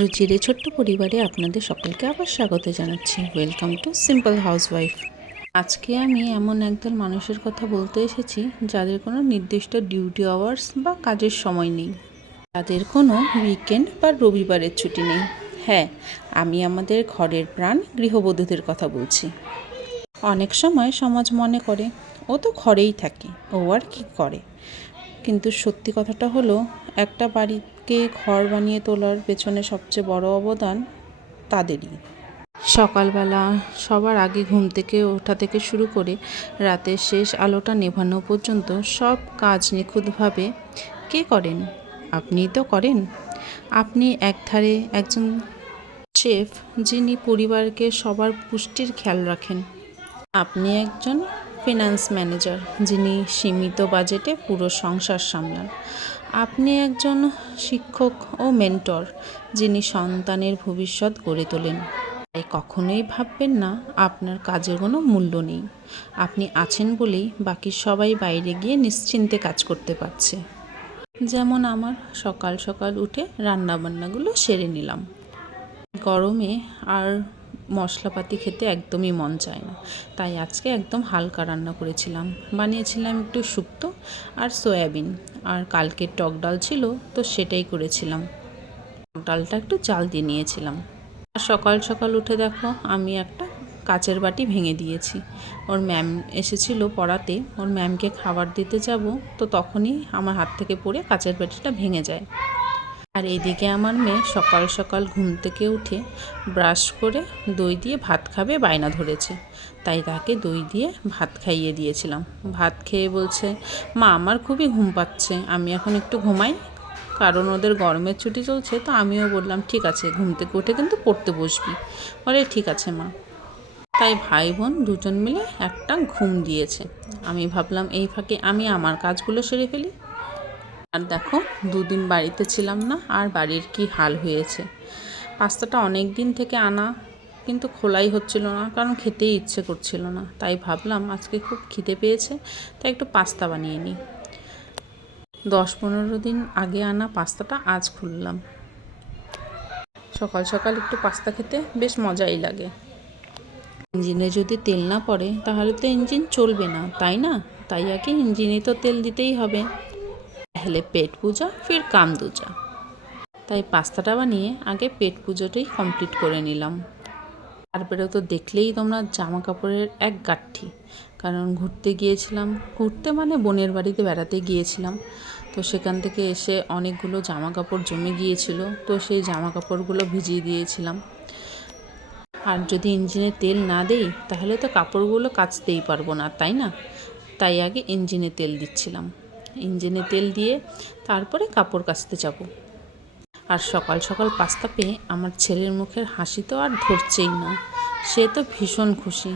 রুচির এই ছোট্ট পরিবারে আপনাদের সকলকে আবার স্বাগত জানাচ্ছি। Welcome to simple housewife. আজকে আমি এমন একদল মানুষের কথা বলতে এসেছি যাদের কোনো নির্দিষ্ট ডিউটি আওয়ার্স বা কাজের সময় নেই, তাদের কোনো উইকেন্ড বা রবিবারের ছুটি নেই। হ্যাঁ, আমি আমাদের ঘরের প্রাণ গৃহবধূদের কথা বলছি। অনেক সময় সমাজ মনে করে ও তো ঘরেই থাকে, ও আর কি করে। কিন্তু সত্যি কথাটা হলো, একটা বাড়িকে ঘর বানিয়ে তোলার পেছনে সবচেয়ে বড় অবদান তাদেরই। সকালবেলা সবার আগে ঘুম থেকে ওঠা থেকে শুরু করে রাতের শেষ আলোটা নেভানো পর্যন্ত সব কাজ নিখুঁতভাবে কে করেন? আপনিই তো করেন। আপনি একধারে একজন শেফ, যিনি পরিবারকে সবার পুষ্টির খেয়াল রাখেন। আপনি একজন ফিন্যান্স ম্যানেজার, যিনি সীমিত বাজেটে পুরো সংসার সামলান। আপনি একজন শিক্ষক ও মেন্টর, যিনি সন্তানের ভবিষ্যৎ গড়ে তোলেন। তাই কখনোই ভাববেন না আপনার কাজের কোনো মূল্য নেই। আপনি আছেন বলেই বাকি সবাই বাইরে গিয়ে নিশ্চিন্তে কাজ করতে পারছে। যেমন আমার সকাল সকাল উঠে রান্নাবান্নাগুলো সেরে নিলাম। গরমে আর মশলাপাতি খেতে একদমই মন চায় না, তাই আজকে একদম হালকা রান্না করেছিলাম। বানিয়েছিলাম একটু শুক্তো আর সয়াবিন, আর কালকের টক ডাল ছিল তো সেটাই করেছিলাম। টক ডালটা একটু জাল দিয়ে নিয়েছিলাম। আর সকাল সকাল উঠে দেখো আমি একটা কাচের বাটি ভেঙে দিয়েছি। ওর ম্যাম এসেছিল পড়াতে, ওর ম্যামকে খাবার দিতে যাব, তো তখনই আমার হাত থেকে পড়ে কাচের বাটিটা ভেঙে যায়। আর এদিকে আমার মেয়ে সকাল সকাল ঘুম থেকে উঠে ব্রাশ করে দই দিয়ে ভাত খাবে বায়না ধরেছে, তাই তাকে দই দিয়ে ভাত খাইয়ে দিয়েছিলাম। ভাত খেয়ে বলছে, মা আমার খুবই ঘুম পাচ্ছে, আমি এখন একটু ঘুমাই। কারণ ওদের গরমের ছুটি চলছে, তো আমিও বললাম ঠিক আছে, ঘুম থেকে উঠে কিন্তু পড়তে বসবি। বলে ঠিক আছে মা। তাই ভাই বোন দুজন মিলে একটা ঘুম দিয়েছে। আমি ভাবলাম এই ফাঁকে আমি আমার কাজগুলো সেরে ফেলি। আর দেখো, দুদিন বাড়িতে ছিলাম না, আর বাড়ির কি হাল হয়েছে। পাস্তাটা অনেক দিন থেকে আনা, কিন্তু খোলাই হচ্ছিল না, কারণ খেতেই ইচ্ছে করছিল না। তাই ভাবলাম আজকে খুব খিদে পেয়েছে, তাই একটু পাস্তা বানিয়ে নিই। 10-15 দিন আগে আনা পাস্তাটা আজ খুললাম। সকাল সকাল একটু পাস্তা খেতে বেশ মজাই লাগে। ইঞ্জিনে যদি তেল না পড়ে তাহলে তো ইঞ্জিন চলবে না, তাই না? তাই আগে ইঞ্জিনে তো তেল দিতেই হবে। পহলে পেট পূজা ফির কাম দূজা। তাই পাস্তাটা বানিয়ে আগে পেট পুজোটাই কমপ্লিট করে নিলাম। তারপরে তো দেখলেই তোমরা জামা কাপড়ের এক গাঁঠি, কারণ ঘুরতে গিয়েছিলাম, ঘুরতে মানে বোনের বাড়িতে বেড়াতে গিয়েছিলাম। তো সেখান থেকে এসে অনেকগুলো জামা কাপড় জমে গিয়েছিল, তো সেই জামা কাপড়গুলো ভিজিয়ে দিয়েছিলাম। আর যদি ইঞ্জিনে তেল না দেই তাহলে তো কাপড়গুলো কাচতেই পারবো না, তাই না? তাই আগে ইঞ্জিনে তেল দিচ্ছিলাম। ইঞ্জিনে তেল দিয়ে তারপরে কাপড় কাচতে যাব। আর সকাল সকাল পাস্তা পেয়ে আমার ছেলের মুখের হাসি তো আর ধরছেই না। সে তো ভীষণ খুশি।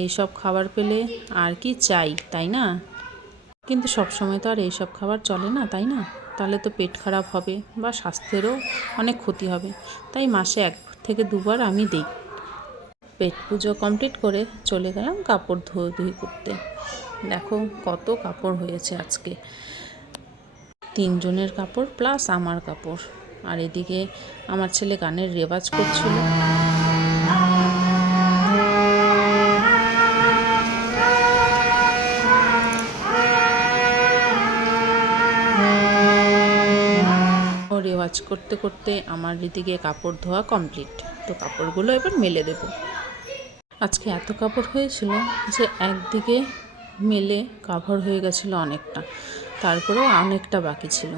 এইসব খাবার পেলে আর কি চাই, তাই না? কিন্তু সবসময় তো আর এইসব খাবার চলে না, তাই না? তাহলে তো পেট খারাপ হবে বা স্বাস্থ্যেরও অনেক ক্ষতি হবে। তাই মাসে 1 থেকে 2 বার আমি দিই। পেট পুজো কমপ্লিট করে চলে গেলাম কাপড় ধোয়াধুয়ি করতে। দেখো কত কাপড় হয়েছে আজকে। 3 জনের কাপড় প্লাস আমার কাপড়। আর এদিকে আমার ছেলে গানের রেওয়াজ করছিল। ও রেওয়াজ করতে করতে আমার এদিকে কাপড় ধোয়া কমপ্লিট। তো কাপড়গুলো এবার মেলে দেব। আজকে এত কাপড় হয়েছিল যে একদিকে মেলে কাভার হয়ে গেছিলো অনেকটা, তারপরেও অনেকটা বাকি ছিল,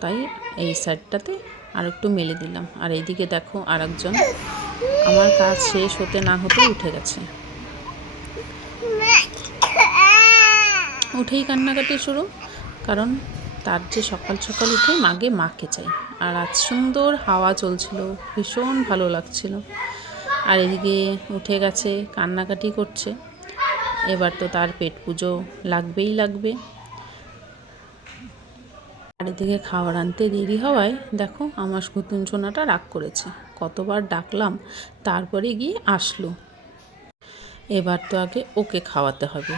তাই এই সাইডটাতে আর একটু মেলে দিলাম। আর এইদিকে দেখো আরেকজন আমার কাজ শেষ হতে না হতেই উঠে গেছে। উঠেই কান্নাকাটি শুরু, কারণ তার যে সকাল সকাল উঠে আগে মাকে চাই। আর আজ সুন্দর হাওয়া চলছিল, ভীষণ ভালো লাগছিল। আর এদিকে উঠে গেছে, কান্নাকাটি করছে। এবার তো তার পেট পুজো লাগবেই লাগবে। আর এদিকে খাবার আনতে দেরি হওয়ায় দেখো আমার নতুন সোনাটা রাগ করেছে। কতবার ডাকলাম, তারপরে গিয়ে আসলো। এবার তো আগে ওকে খাওয়াতে হবে,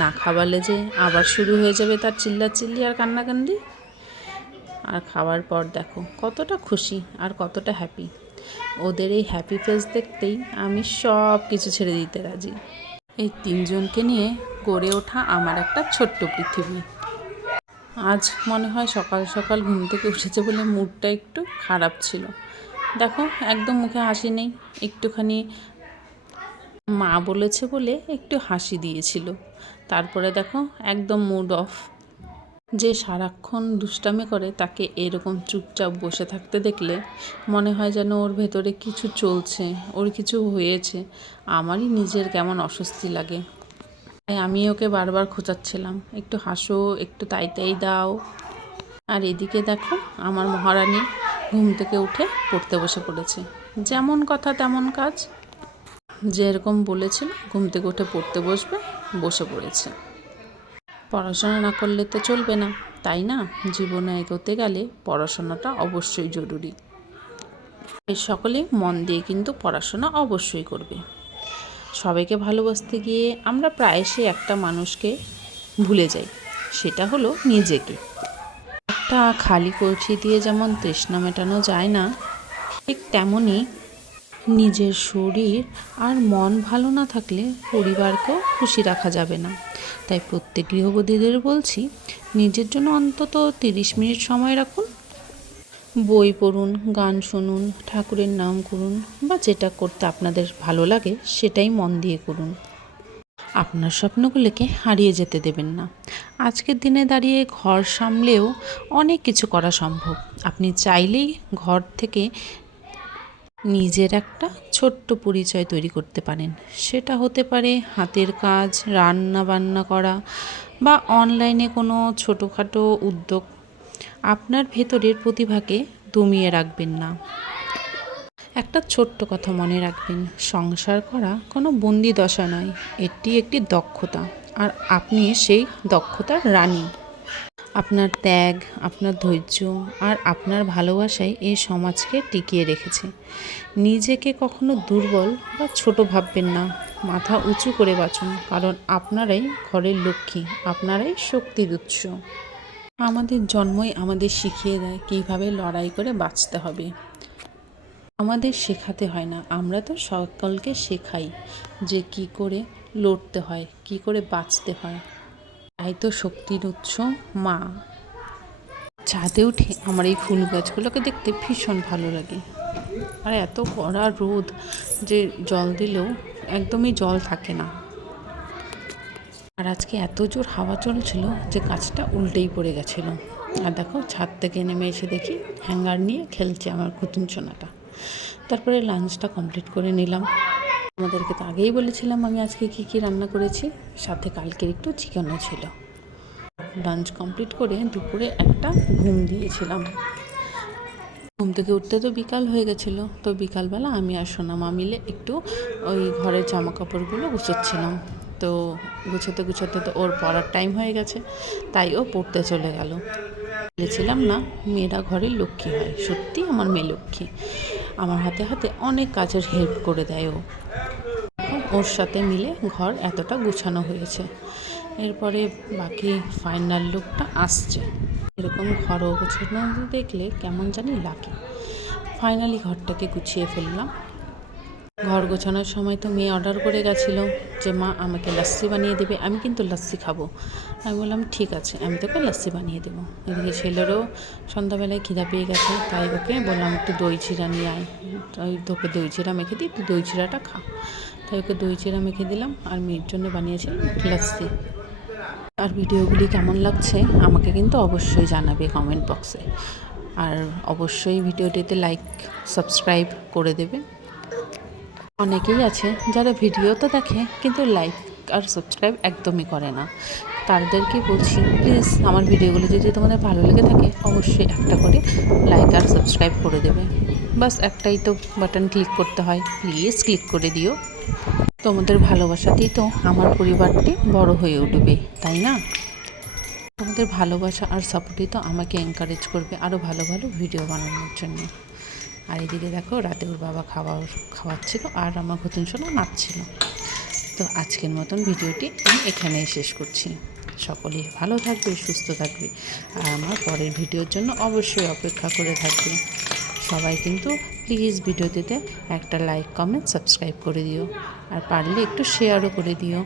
না খাওয়ালে যে আবার শুরু হয়ে যাবে তার চিল্লাচিল্লি আর কান্নাকান্দি। আর খাওয়ার পর দেখো কতটা খুশি আর কতটা হ্যাপি। ওদের এই হ্যাপি ফেস দেখতেই আমি সব কিছু ছেড়ে দিতে রাজি। এই তিনজনকে নিয়ে গড়ে ওঠা আমার একটা ছোট্ট পৃথিবী। আজ মনে হয় সকাল সকাল ঘুম থেকে উঠেছে বলে মুডটা একটু খারাপ ছিল। দেখো একদম মুখে হাসি নেই, একটুখানি মা বলেছে বলে একটু হাসি দিয়েছিল। তারপরে দেখো একদম মুড অফ। যে সারাক্ষণ দুষ্টামি করে তাকে এরকম চুপচাপ বসে থাকতে দেখলে মনে হয় যেন ওর ভেতরে কিছু চলছে, ওর কিছু হয়েছে। আমারই নিজের কেমন অস্বস্তি লাগে। তাই আমি ওকে বারবার খোঁচাচ্ছিলাম, একটু হাসো, একটু তাই তাই দাও। আর এদিকে দেখো আমার মহারানী ঘুম থেকে উঠে পড়তে বসে পড়েছে। যেমন কথা তেমন কাজ, যেরকম বলেছিল ঘুম থেকে উঠে পড়তে বসবে, বসে পড়েছে। পড়াশোনা না করলে তো চলবে না, তাই না? জীবনে এগোতে গেলে পড়াশোনাটা অবশ্যই জরুরি। এর সকলে মন দিয়ে কিন্তু পড়াশোনা অবশ্যই করবে। সবাইকে ভালোবাসতে গিয়ে আমরা প্রায়শই একটা মানুষকে ভুলে যাই, সেটা হলো নিজেকে। একটা খালি কলসি দিয়ে যেমন তৃষ্ণা মেটানো যায় না, ঠিক তেমনই নিজের শরীর আর মন ভালো না থাকলে পরিবারকেও খুশি রাখা যাবে না। তাই প্রত্যেক গৃহবধূদের বলছি, নিজের জন্য অন্তত 30 মিনিট সময় রাখুন। বই পড়ুন, গান শুনুন, ঠাকুরের নাম করুন, বা যেটা করতে আপনাদের ভালো লাগে সেটাই মন দিয়ে করুন। আপনার স্বপ্নগুলোকে হারিয়ে যেতে দেবেন না। আজকের দিনে দাঁড়িয়ে ঘর সামলেও অনেক কিছু করা সম্ভব। আপনি চাইলেই ঘর থেকে নিজের একটা ছোট্ট পরিচয় তৈরি করতে পারেন। সেটা হতে পারে হাতের কাজ, রান্না বান্না করা, বা অনলাইনে কোনো ছোটোখাটো উদ্যোগ। আপনার ভেতরের প্রতিভাকে দমিয়ে রাখবেন না। একটা ছোট্ট কথা মনে রাখবেন, সংসার করা কোনো বন্দি দশা নয়, এটি একটি দক্ষতা। আর আপনি সেই দক্ষতার রানী। আপনার ত্যাগ, আপনার ধৈর্য আর আপনার ভালোবাসাই এই সমাজকে টিকিয়ে রেখেছে। নিজেকে কখনো দুর্বল বা ছোট ভাববেন না। মাথা উঁচু করে বাঁচুন, কারণ আপনারাই ঘরের লক্ষ্মী, আপনারাই শক্তির উৎস। আমাদের জন্মই আমাদের শিখিয়ে দেয় কীভাবে লড়াই করে বাঁচতে হবে। আমাদের শেখাতে হয় না, আমরা তো সকলকে শেখাই যে কি করে লড়তে হয়, কি করে বাঁচতে হয়। তাই তো শক্তির উৎস মা। ছাদে উঠে আমার এই ফুল গাছগুলোকে দেখতে ভীষণ ভালো লাগে। আর এত কড়া রোদ যে জল দিলেও একদমই জল থাকে না। আর আজকে এত জোর হাওয়া চলছিল যে গাছটা উল্টেই পড়ে গেছিলো। আর দেখো ছাদ থেকে নেমে এসে দেখি হ্যাঙ্গার নিয়ে খেলছে আমার কুতুন সোনাটা। তারপরে লাঞ্চটা কমপ্লিট করে নিলাম। আমাদেরকে তো আগেই বলেছিলাম আমি আজকে কী রান্না করেছি, সাথে কালকের একটু চিকেনও ছিল। লাঞ্চ কমপ্লিট করে দুপুরে একটা ঘুম দিয়েছিলাম। ঘুম থেকে উঠতে তো বিকাল হয়ে গেছিলো। তো বিকালবেলা আমি আর সোনামা মিলে একটু ওই ঘরের জামা কাপড়গুলো গুছোচ্ছিলাম। তো গুছোতে তো ওর পড়ার টাইম হয়ে গেছে, তাই ও পড়তে চলে গেল। বলেছিলাম না, মেয়েরা ঘরের লক্ষ্মী হয়। সত্যি আমার মেয়ে লক্ষ্মী। আমার হাতে হাতে অনেক কাজের হেল্প করে দেয় ও। ওর সাথে মিলে ঘর এতটা গুছানো হয়েছে। এরপরে বাকি ফাইনাল লুকটা আসছে। এরকম ঘর গোছানো দেখলে কেমন জানি লাগে। ফাইনালি ঘরটাকে গুছিয়ে ফেললাম। ঘর গোছানোর সময় তো মেয়ে অর্ডার করে গেছিলো যে মা আমাকে লাস্সি বানিয়ে দেবে, আমি কিন্তু লাস্সি খাবো। আমি বললাম ঠিক আছে, আমি তোকে লাস্সি বানিয়ে দেবো। এদিকে ছেলেরও সন্ধ্যাবেলায় খিদা পেয়ে গেছে, তাই ওকে বললাম একটু দই চিড়া নিয়ে আয়, তাই তোকে দই চিড়া মেখে দিই, তুই দই চিড়াটা খা। তাই ওকে দই চিড়া মেখে দিলাম আর মেয়ের জন্য বানিয়েছিলাম লাস্সি। আর ভিডিওগুলি কেমন লাগছে আমাকে কিন্তু অবশ্যই জানাবে কমেন্ট বক্সে। আর অবশ্যই ভিডিওটিতে লাইক সাবস্ক্রাইব করে দেবে। অনেকেই আছে যারা ভিডিও তো দেখে কিন্তু লাইক আর সাবস্ক্রাইব একদমই করে না। তাদেরকে বলছি, প্লিজ আমার ভিডিওগুলো যদি তোমাদের ভালো লেগে থাকে অবশ্যই একটা করে লাইক আর সাবস্ক্রাইব করে দেবে। বাস একটাই তো বাটন ক্লিক করতে হয়, প্লিজ ক্লিক করে দিও। তোমাদের ভালোবাসাতেই তো আমার পরিবারটি বড় হয়ে উঠবে, তাই না? তোমাদের ভালোবাসা আর সাপোর্টই তো আমাকে এনকারেজ করবে আরও ভালো ভালো ভিডিও বানানোর জন্য। আর এদিকে দেখো রাতে ওর বাবা খাওয়াচ্ছিল আর আমার কুতুন সোনা নাচছিল। তো আজকের মতন ভিডিওটি আমি এখানেই শেষ করছি। সকলেই ভালো থাকবে, সুস্থ থাকবে, আর আমার পরের ভিডিওর জন্য অবশ্যই অপেক্ষা করে থাকবে। সবাই কিন্তু প্লিজ ভিডিওটিতে একটা লাইক, কমেন্ট, সাবস্ক্রাইব করে দিও, আর পারলে একটু শেয়ারও করে দিও।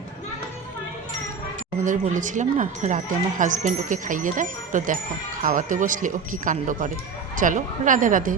আমাদের বলেছিলাম না, রাতে আমার হাজব্যান্ড ওকে খাইয়ে দেয়, তো দেখো খাওয়াতে বসলে ও কী কাণ্ড করে। চলো, রাধে রাধে।